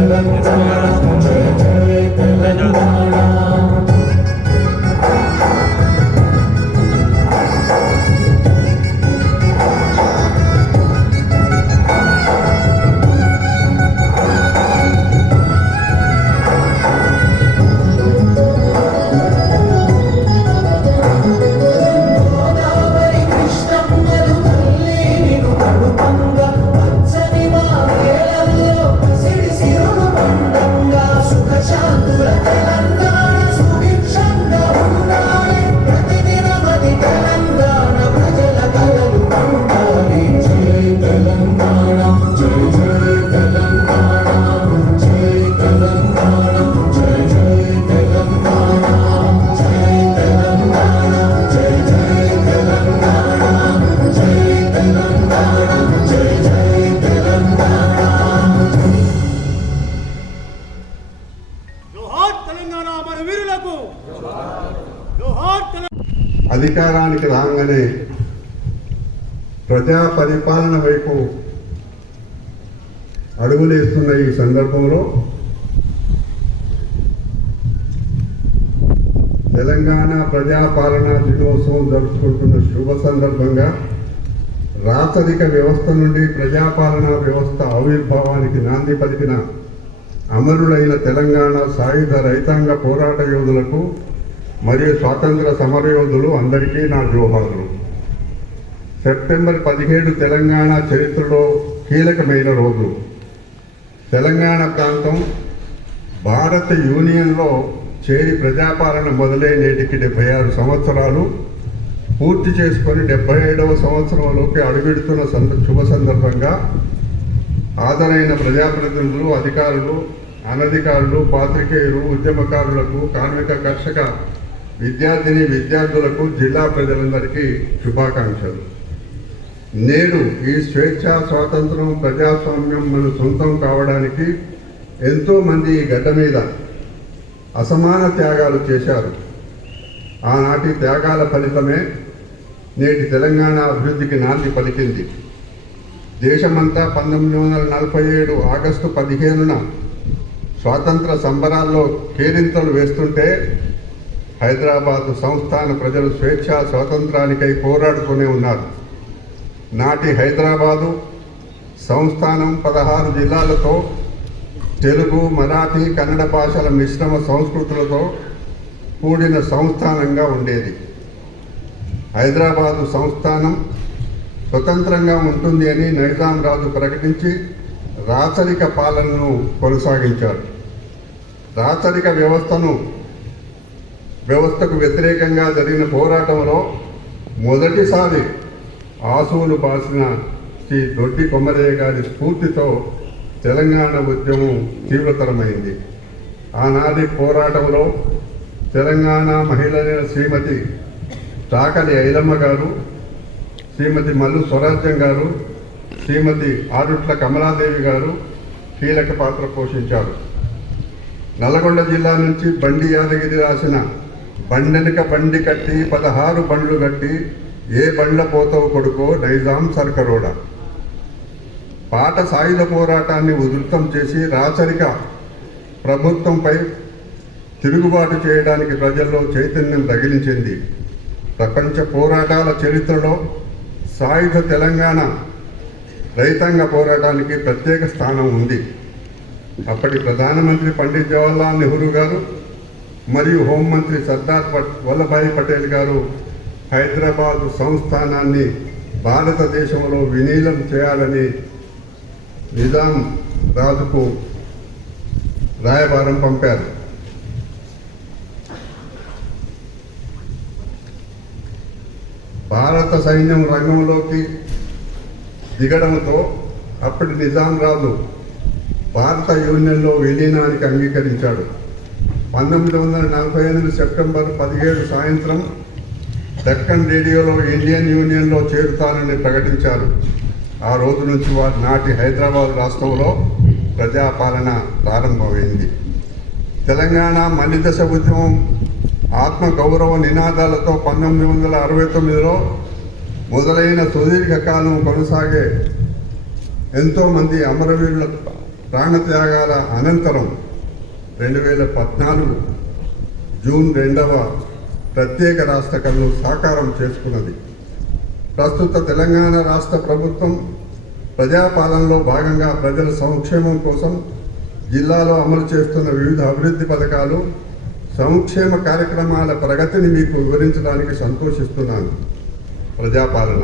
జయ తెలంగాణ అధికారానికి రాగానే ప్రజా పరిపాలన వైపు అడుగులేస్తున్న ఈ సందర్భంలో తెలంగాణ ప్రజాపాలన దినోత్సవం జరుపుకుంటున్న శుభ సందర్భంగా రాచరిక వ్యవస్థ నుండి ప్రజాపాలన వ్యవస్థ ఆవిర్భావానికి నాంది పలికిన అమరులైన తెలంగాణ సాయుధ రైతాంగ పోరాట యోధులకు మరియు స్వాతంత్ర సమరయోధులు అందరికీ నా జోహార్లు. సెప్టెంబర్ పదిహేడు తెలంగాణ చరిత్రలో కీలకమైన రోజు. తెలంగాణ ప్రాంతం భారత యూనియన్లో చేరి ప్రజాపాలన మొదలై నేటికి డెబ్బై ఆరు సంవత్సరాలు. పూర్తి చేసుకొని డెబ్బై ఏడవ సంవత్సరంలోకి అడుగెడుతున్న సంద శుభ సందర్భంగా హాజరైన ప్రజాప్రతినిధులు అధికారులు అనధికారులు పాత్రికేయులు ఉద్యమకారులకు కార్మిక కర్షక విద్యార్థిని విద్యార్థులకు జిల్లా ప్రజలందరికీ శుభాకాంక్షలు. నేడు ఈ స్వేచ్ఛ స్వాతంత్రం ప్రజాస్వామ్యం మన సొంతం కావడానికి ఎంతోమంది ఈ గడ్డ మీద అసమాన త్యాగాలు చేశారు. ఆనాటి త్యాగాల ఫలితమే నేటి తెలంగాణ అభివృద్ధికి నాంది పలికింది. దేశమంతా పంతొమ్మిది వందల నలభై ఏడు ఆగస్టు పదిహేనున స్వాతంత్ర సంబరాల్లో కేరింతలు వేస్తుంటే హైదరాబాదు సంస్థాన ప్రజలు స్వేచ్ఛ స్వాతంత్రానికై పోరాడుతూనే ఉన్నారు. నాటి హైదరాబాదు సంస్థానం పదహారు జిల్లాలతో తెలుగు మరాఠీ కన్నడ భాషల మిశ్రమ సంస్కృతులతో కూడిన సంస్థానంగా ఉండేది. హైదరాబాదు సంస్థానం స్వతంత్రంగా ఉంటుంది అని నైజాం రాజు ప్రకటించి రాచరిక పాలనను కొనసాగించారు. రాచరిక వ్యవస్థను వ్యవస్థకు వ్యతిరేకంగా జరిగిన పోరాటంలో మొదటిసారి ఆసువులు బాసిన శ్రీ దొడ్డి కొమ్మరయ్య గారి స్ఫూర్తితో తెలంగాణ ఉద్యమం తీవ్రతరమైంది. ఆనాటి పోరాటంలో తెలంగాణ మహిళలైన శ్రీమతి చాకలి ఐలమ్మ గారు శ్రీమతి మల్లు స్వరాజ్యం గారు శ్రీమతి ఆరుట్ల కమలాదేవి గారు కీలక పాత్ర పోషించారు. నల్గొండ జిల్లా నుంచి బండి యాదగిరి రాసిన బండెనక బండి కట్టి పదహారు బండ్లు కట్టి ఏ బండ్ల పోతవు కొడుకో నైజాం సర్కరోడ. పాట సాయుధ పోరాటాన్ని ఉధృతం చేసి రాచరిక ప్రభుత్వంపై తిరుగుబాటు చేయడానికి ప్రజల్లో చైతన్యం తగిలించింది. ప్రపంచ పోరాటాల చరిత్రలో సాయుధ తెలంగాణ రైతాంగ పోరాటానికి ప్రత్యేక స్థానం ఉంది. అప్పటి ప్రధానమంత్రి పండిత్ జవహర్లాల్ నెహ్రూ గారు మరియు హోంమంత్రి సర్దార్ పట్ వల్లభాయ్ పటేల్ గారు హైదరాబాద్ సంస్థానాన్ని భారతదేశంలో విలీనం చేయాలని నిజాం రాజుకు రాయబారం పంపారు. భారత సైన్యం రంగంలోకి దిగడంతో అప్పటి నిజాం రాజు భారత యూనియన్లో విలీనానికి అంగీకరించాడు. పంతొమ్మిది వందల నలభై ఎనిమిది సెప్టెంబర్ పదిహేడు సాయంత్రం దక్కన్ రేడియోలో ఇండియన్ యూనియన్లో చేరుతానని ప్రకటించారు. ఆ రోజు నుంచి వారి నాటి హైదరాబాద్ రాష్ట్రంలో ప్రజాపాలన ప్రారంభమైంది. తెలంగాణ మలిదశ ఉద్యమం ఆత్మ గౌరవ నినాదాలతో పంతొమ్మిది వందల అరవై తొమ్మిదిలో మొదలైన సుదీర్ఘకాలం కొనసాగే ఎంతోమంది అమరవీరుల ప్రాణత్యాగాల అనంతరం రెండు వేల పద్నాలుగు జూన్ రెండవ ప్రత్యేక రాష్ట్ర కళను సాకారం చేసుకున్నది. ప్రస్తుత తెలంగాణ రాష్ట్ర ప్రభుత్వం ప్రజాపాలనలో భాగంగా ప్రజల సంక్షేమం కోసం జిల్లాలో అమలు చేస్తున్న వివిధ అభివృద్ధి పథకాలు సంక్షేమ కార్యక్రమాల ప్రగతిని మీకు వివరించడానికి సంతోషిస్తున్నాను. ప్రజాపాలన